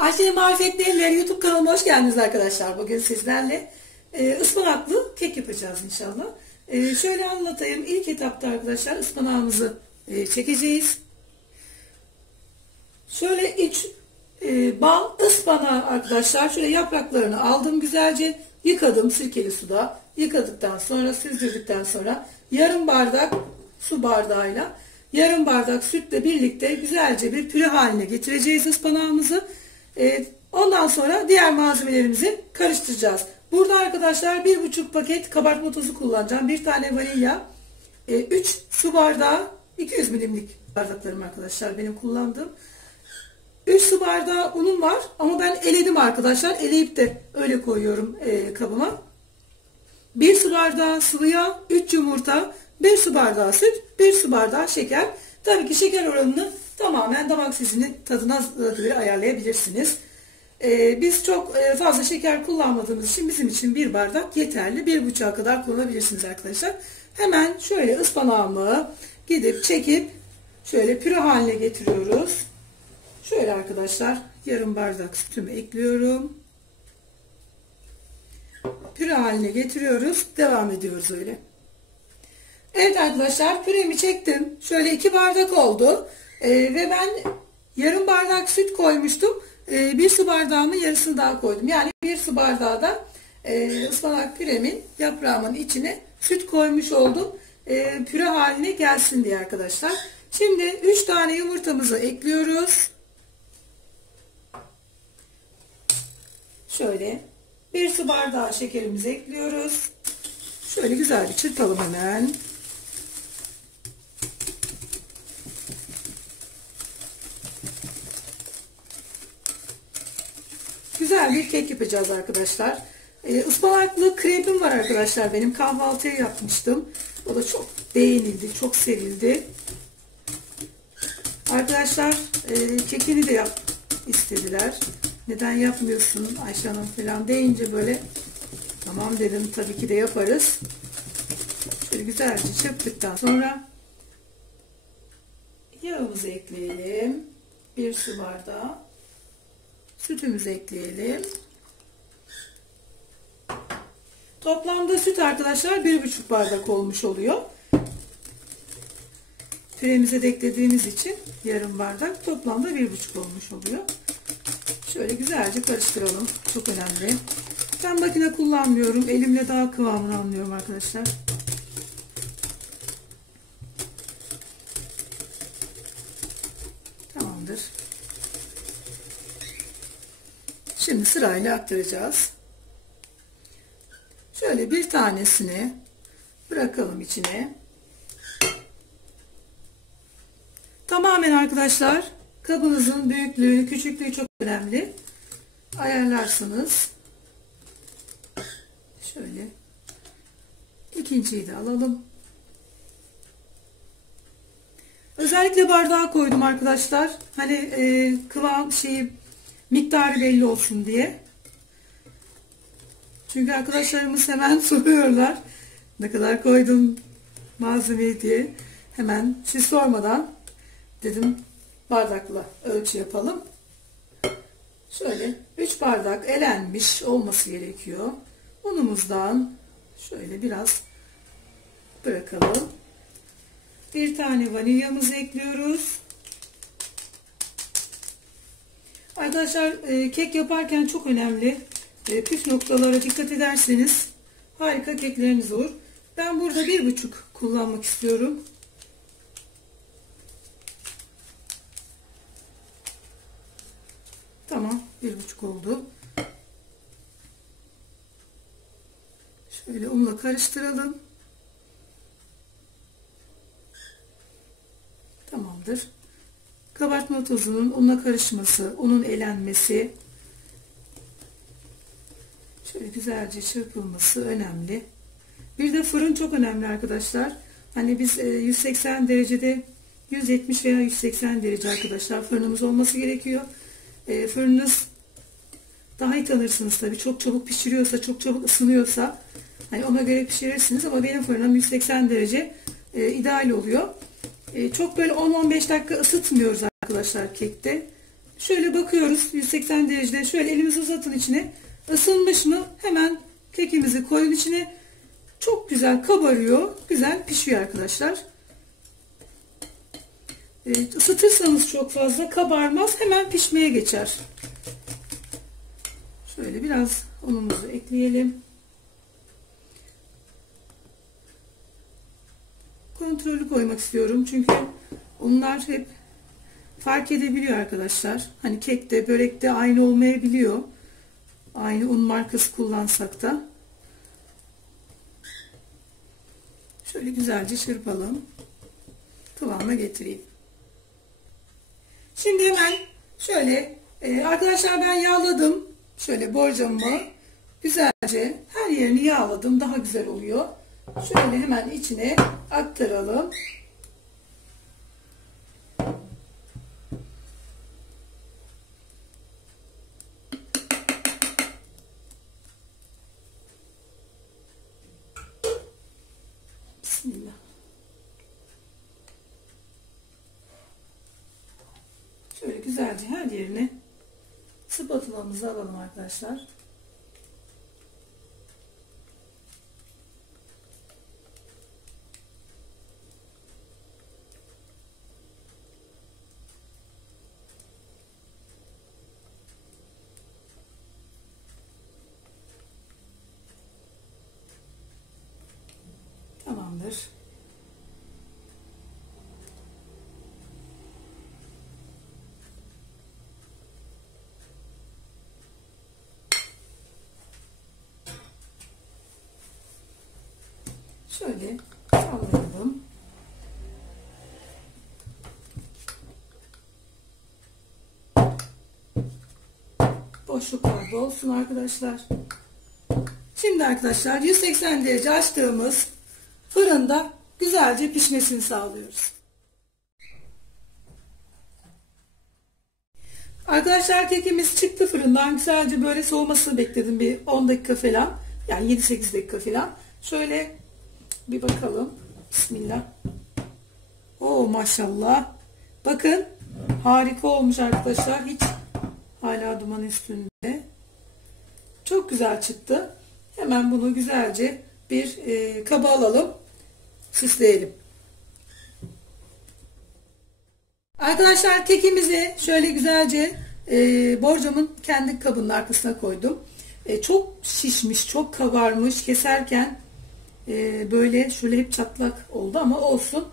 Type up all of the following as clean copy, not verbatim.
Ayşe'nin Marifetleriyle YouTube kanalıma hoş geldiniz arkadaşlar. Bugün sizlerle ıspanaklı kek yapacağız inşallah. Şöyle anlatayım. İlk etapta arkadaşlar ıspanağımızı çekeceğiz. Şöyle iç bal ıspanağı arkadaşlar. Şöyle yapraklarını aldım güzelce. Yıkadım sirkeli suda. Yıkadıktan sonra süzdürdükten sonra yarım bardak su bardağıyla yarım bardak sütle birlikte güzelce bir püre haline getireceğiz ıspanağımızı. Ondan sonra diğer malzemelerimizi karıştıracağız. Burada arkadaşlar 1,5 paket kabartma tozu kullanacağım. Bir tane vanilya, 3 su bardağı, 200 milimlik bardaklarım arkadaşlar benim kullandığım. 3 su bardağı unum var ama ben eledim arkadaşlar. Eleyip de öyle koyuyorum kabıma. 1 su bardağı sıvı yağ, 3 yumurta, 1 su bardağı süt, 1 su bardağı şeker. Tabii ki şeker oranını tamamen damak sizin tadına göre ayarlayabilirsiniz. Biz çok fazla şeker kullanmadığımız için bizim için bir bardak yeterli. 1,5'a kadar kullanabilirsiniz arkadaşlar. Hemen şöyle ıspanağımı gidip çekip şöyle püre haline getiriyoruz. Şöyle arkadaşlar yarım bardak sütümü ekliyorum. Püre haline getiriyoruz. Devam ediyoruz öyle. Evet arkadaşlar püremi çektim. Şöyle 2 bardak oldu. Ve ben yarım bardak süt koymuştum. 1 su bardağımın yarısını daha koydum. Yani 1 su bardağı da ıspanak püremin yaprağımın içine süt koymuş oldum. Püre haline gelsin diye arkadaşlar. Şimdi 3 tane yumurtamızı ekliyoruz. Şöyle 1 su bardağı şekerimizi ekliyoruz. Şöyle güzel bir çırpalım hemen. Güzel bir kek yapacağız arkadaşlar. Ispanaklı krepim var arkadaşlar. Benim kahvaltıya yapmıştım. O da çok beğenildi. Çok sevildi. Arkadaşlar kekini de yap istediler. Neden yapmıyorsun Ayşe Hanım falan deyince böyle tamam dedim, tabii ki de yaparız. Şöyle güzelce çırptıktan sonra yağımızı ekleyelim. 1 su bardağı. Sütümüzü ekleyelim. Toplamda süt arkadaşlar 1,5 bardak olmuş oluyor. Püremize de eklediğimiz için yarım bardak, toplamda 1,5 olmuş oluyor. Şöyle güzelce karıştıralım. Çok önemli. Ben makine kullanmıyorum. Elimle daha kıvamını anlıyorum arkadaşlar. Tamamdır. Şimdi sırayla aktaracağız. Şöyle bir tanesini bırakalım içine. Tamamen arkadaşlar kabınızın büyüklüğü, küçüklüğü çok önemli. Ayarlarsınız. Şöyle ikinciyi de alalım. Özellikle bardağa koydum arkadaşlar. Hani kıvam miktarı belli olsun diye. Çünkü arkadaşlarımız hemen soruyorlar. Ne kadar koydum malzemeyi diye. Hemen siz sormadan dedim bardakla ölçü yapalım. Şöyle 3 bardak elenmiş olması gerekiyor. Unumuzdan şöyle biraz bırakalım. Bir tane vanilyamızı ekliyoruz. Arkadaşlar kek yaparken çok önemli. Püf noktalara dikkat ederseniz harika kekleriniz olur. Ben burada 1,5 kullanmak istiyorum. Tamam, 1,5 oldu. Şöyle unla karıştıralım. Tamamdır. Kabartma tozunun unla karışması, unun elenmesi, şöyle güzelce çırpılması önemli. Bir de fırın çok önemli arkadaşlar. Hani biz 180 derecede 170 veya 180 derece arkadaşlar fırınımız olması gerekiyor. Fırınınız daha iyi tanırsınız tabii. Çok çabuk pişiriyorsa, çok çabuk ısınıyorsa hani ona göre pişirirsiniz ama benim fırınım 180 derece ideal oluyor. Çok böyle 10-15 dakika ısıtmıyoruz arkadaşlar kekte. şöyle bakıyoruz 180 derecede, şöyle elimizi uzatın içine, ısınmış mı hemen kekimizi koyun içine. Çok güzel kabarıyor, güzel pişiyor arkadaşlar. Isıtırsanız çok fazla kabarmaz, hemen pişmeye geçer. Şöyle biraz unumuzu ekleyelim. Kontrollü koymak istiyorum çünkü unlar hep fark edebiliyor arkadaşlar. Hani kekte, börekte aynı olmayabiliyor. Aynı un markası kullansak da. Şöyle güzelce çırpalım. Kıvama getireyim. Şimdi hemen şöyle arkadaşlar ben yağladım. Şöyle borcamımı güzelce her yerini yağladım. Daha güzel oluyor. Şöyle hemen içine aktaralım. Bismillah. Şöyle güzelce her yerine spatulamızı alalım arkadaşlar. Tamamdır. Şöyle sallayalım. Boşluklar olsun arkadaşlar. Şimdi arkadaşlar 180 derece açtığımız fırında güzelce pişmesini sağlıyoruz. Arkadaşlar kekimiz çıktı fırından. Güzelce böyle soğumasını bekledim bir 10 dakika falan. Yani 7-8 dakika falan. Şöyle bir bakalım. Bismillah. Oo maşallah. Bakın harika olmuş arkadaşlar. Hiç hala duman üstünde. Çok güzel çıktı. Hemen bunu güzelce bir kaba alalım. Süsleyelim. Arkadaşlar kekimizi şöyle güzelce borcamın kendi kabının arkasına koydum. Çok şişmiş, çok kabarmış. Keserken böyle şöyle hep çatlak oldu ama olsun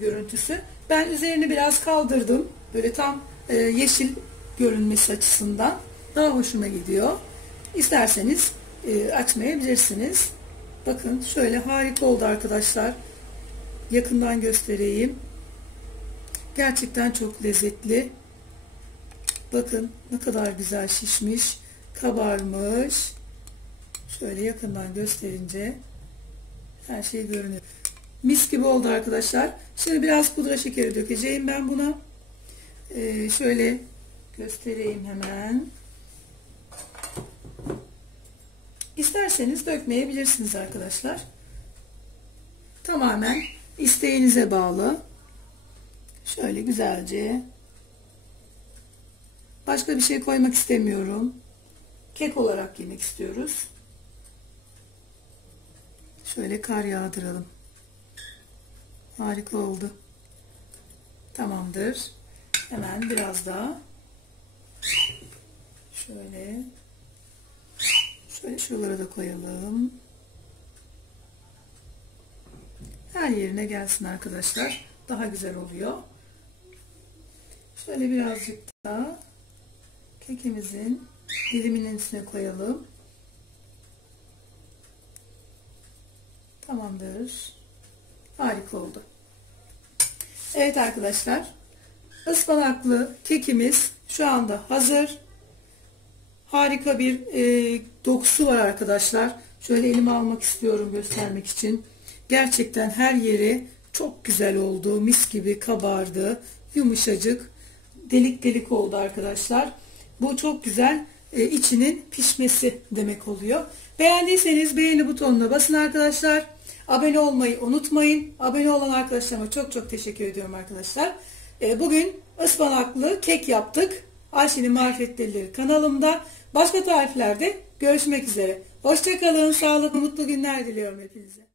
görüntüsü. Ben üzerini biraz kaldırdım. Böyle tam yeşil görünmesi açısından daha hoşuma gidiyor. İsterseniz açmayabilirsiniz. Bakın şöyle harika oldu arkadaşlar. Yakından göstereyim. Gerçekten çok lezzetli. Bakın ne kadar güzel şişmiş, kabarmış. Şöyle yakından gösterince her şey görünüyor. Mis gibi oldu arkadaşlar. Şimdi biraz pudra şekeri dökeceğim ben buna. Şöyle göstereyim hemen. İsterseniz dökmeyebilirsiniz arkadaşlar. Tamamen isteğinize bağlı. Şöyle güzelce. Başka bir şey koymak istemiyorum. Kek olarak yemek istiyoruz. Şöyle kar yağdıralım. Harika oldu. Tamamdır. Hemen biraz daha. Şöyle şuralara da koyalım. Her yerine gelsin arkadaşlar. Daha güzel oluyor. Şöyle birazcık daha kekimizin diliminin üstüne koyalım. Tamamdır. Harika oldu. Evet arkadaşlar. Ispanaklı kekimiz şu anda hazır. Harika bir dokusu var arkadaşlar. Şöyle elime almak istiyorum göstermek için. Gerçekten her yeri çok güzel oldu. Mis gibi kabardı. Yumuşacık. Delik delik oldu arkadaşlar. Bu çok güzel içinin pişmesi demek oluyor. Beğendiyseniz beğeni butonuna basın arkadaşlar. Abone olmayı unutmayın. Abone olan arkadaşlarıma çok çok teşekkür ediyorum arkadaşlar. Bugün ıspanaklı kek yaptık. Ayşe'nin Marifet Delileri kanalımda. Başka tariflerde görüşmek üzere. Hoşça kalın, sağlıklı, mutlu günler diliyorum hepinize.